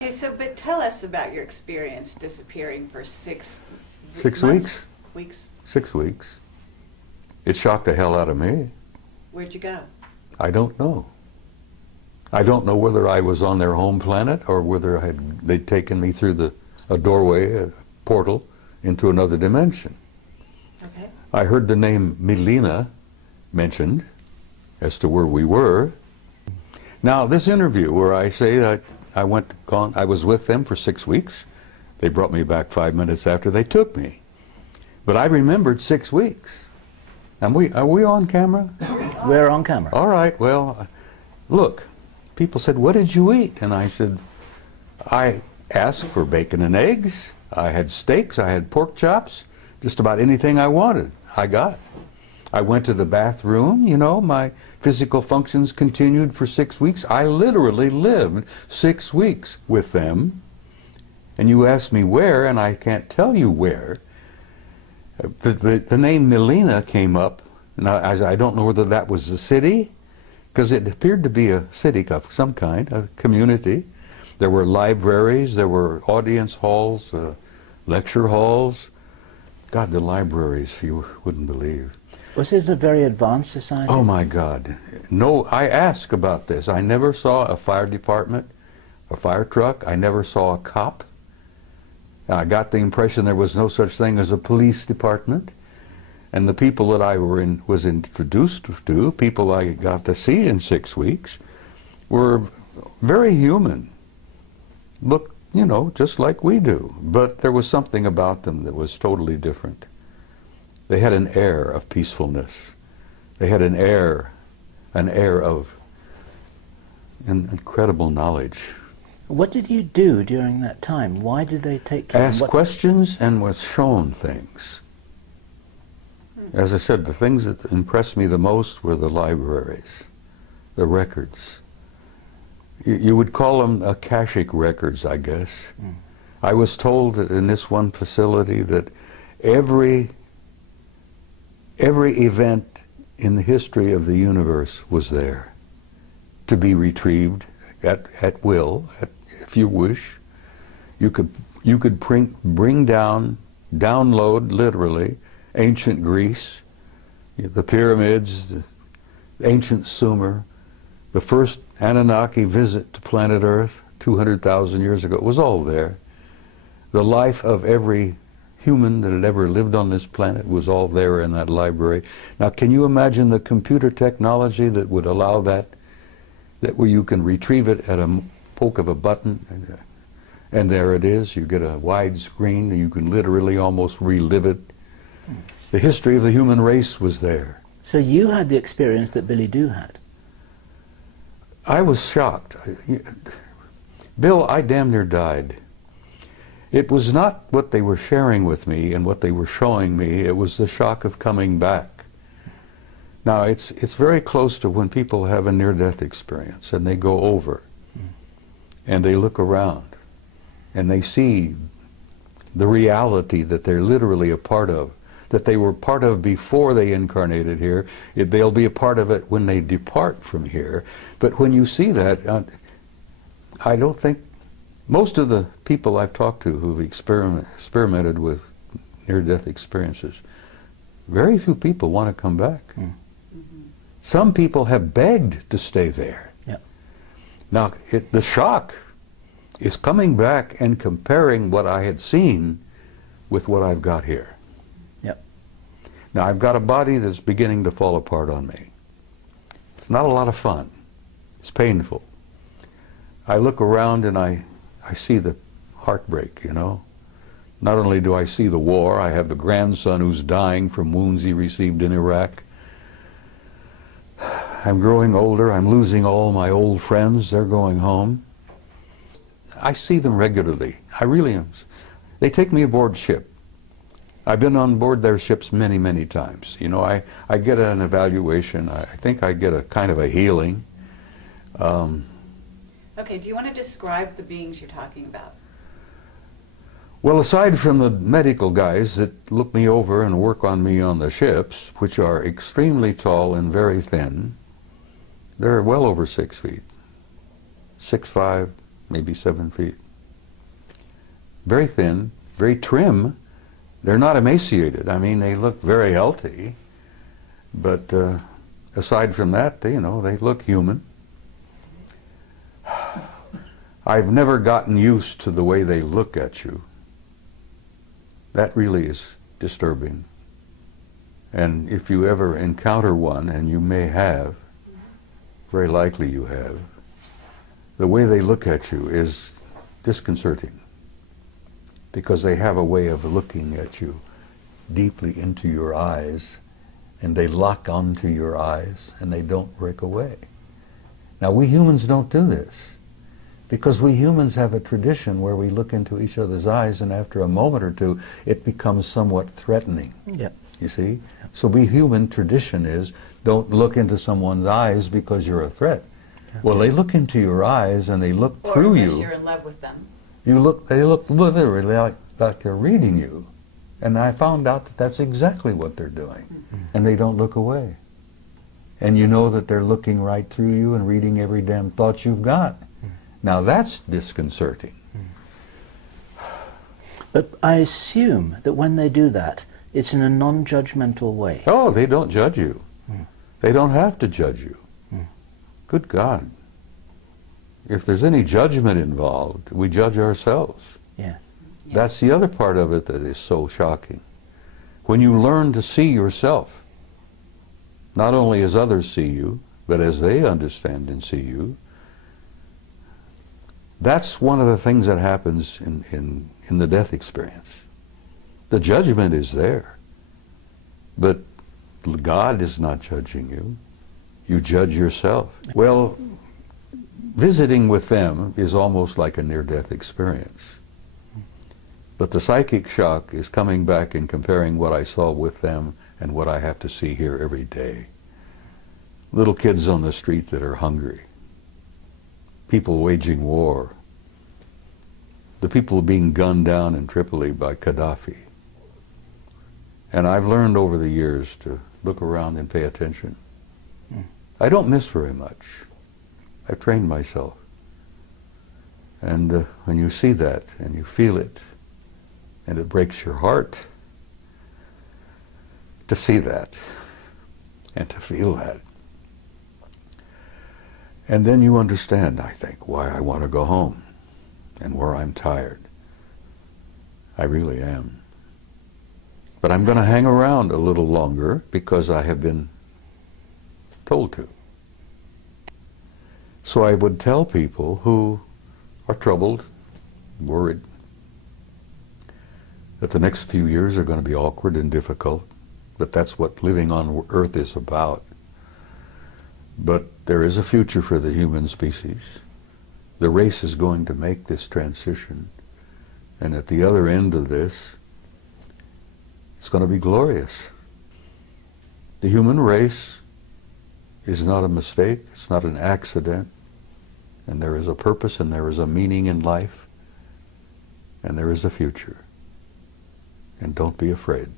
Okay, so but tell us about your experience disappearing for 6 months? weeks. 6 weeks. It shocked the hell out of me. Where'd you go? I don't know. I don't know whether I was on their home planet or whether they'd taken me through a doorway, a portal, into another dimension. Okay. I heard the name Milena mentioned as to where we were. Now, this interview where I say that I was with them for 6 weeks. They brought me back 5 minutes after they took me. But I remembered 6 weeks. Are we on camera? We're on camera. All right, well, look, people said, what did you eat? And I said, I asked for bacon and eggs. I had steaks, I had pork chops, just about anything I wanted, I got. I went to the bathroom, you know, my physical functions continued for 6 weeks. I literally lived 6 weeks with them. And you asked me where, and I can't tell you where. The name Milena came up, and I don't know whether that was a city, because it appeared to be a city of some kind, a community. There were libraries, there were audience halls, lecture halls. God, the libraries, you wouldn't believe. Was it a very advanced society? Oh my God. No, I asked about this. I never saw a fire department, a fire truck. I never saw a cop. I got the impression there was no such thing as a police department. And the people that I was introduced to, people I got to see in 6 weeks, were very human. Looked, you know, just like we do. But there was something about them that was totally different. They had an air of peacefulness. They had an air of incredible knowledge. What did you do during that time? Why did they take you? Asked questions and was shown things. As I said, the things that impressed me the most were the libraries, the records. You would call them akashic records, I guess. I was told that in this one facility that every event in the history of the universe was there to be retrieved at will, if you wish. You could download literally ancient Greece, the pyramids, the ancient Sumer, the first Anunnaki visit to planet Earth 200,000 years ago. It was all there. The life of every human that had ever lived on this planet was all there in that library. Now, can you imagine the computer technology that would allow that where you can retrieve it at a poke of a button, and there it is. You get a wide screen, and you can literally almost relive it. The history of the human race was there. So you had the experience that Billy Doo had? I was shocked. Bill, I damn near died. It was not what they were sharing with me and what they were showing me, it was the shock of coming back. Now, it's very close to when people have a near-death experience and they go over and they look around and they see the reality that they're literally a part of, that they were part of before they incarnated here. They'll be a part of it when they depart from here. But when you see that, I don't think most of the people I've talked to who've experimented with near-death experiences, very few people want to come back. Some people have begged to stay there. Yep. Now, the shock is coming back and comparing what I had seen with what I've got here. Yep. Now, I've got a body that's beginning to fall apart on me. It's not a lot of fun. It's painful. I look around and I see the heartbreak, you know. Not only do I see the war, I have the grandson who's dying from wounds he received in Iraq. I'm growing older, I'm losing all my old friends, they're going home. I see them regularly, I really am. They take me aboard ship. I've been on board their ships many, many times. You know, I get an evaluation, I think I get a kind of a healing. Okay, do you want to describe the beings you're talking about? Well, aside from the medical guys that look me over and work on me on the ships, which are extremely tall and very thin, they're well over 6 feet. 6'5", maybe 7 feet. very thin, very trim. They're not emaciated. I mean, they look very healthy, but aside from that, they look human. I've never gotten used to the way they look at you. That really is disturbing. And if you ever encounter one, and you may have, very likely you have, the way they look at you is disconcerting, because they have a way of looking at you deeply into your eyes, and they lock onto your eyes, and they don't break away. Now, we humans don't do this, because we humans have a tradition where we look into each other's eyes, and after a moment or two, it becomes somewhat threatening. Yep. You see? So we human tradition is, don't look into someone's eyes because you're a threat. Okay. Well, they look into your eyes, and they look through you. Or you're in love with them. They look literally like they're reading you. And I found out that that's exactly what they're doing. Mm-hmm. And they don't look away. And you know that they're looking right through you and reading every damn thought you've got. Mm-hmm. Now that's disconcerting. Mm-hmm. But I assume that when they do that, it's in a non-judgmental way. Oh, they don't judge you. Mm. They don't have to judge you. Mm. Good God. If there's any judgment involved, we judge ourselves. Yes. That's the other part of it that is so shocking. When you learn to see yourself, not only as others see you, but as they understand and see you, that's one of the things that happens in the death experience. The judgment is there, but God is not judging you. You judge yourself. Well, visiting with them is almost like a near-death experience. But the psychic shock is coming back and comparing what I saw with them and what I have to see here every day. Little kids on the street that are hungry. People waging war. The people being gunned down in Tripoli by Gaddafi. And I've learned over the years to look around and pay attention. I don't miss very much. I've trained myself. And when you see that and you feel it, and it breaks your heart to see that and to feel that. And then you understand, I think, why I want to go home and where I'm tired. I really am. But I'm going to hang around a little longer because I have been told to. So I would tell people who are troubled, worried, that the next few years are going to be awkward and difficult, but that's what living on Earth is about. But there is a future for the human species. The race is going to make this transition, and at the other end of this, it's going to be glorious. The human race is not a mistake, it's not an accident, and there is a purpose and there is a meaning in life, and there is a future. And don't be afraid.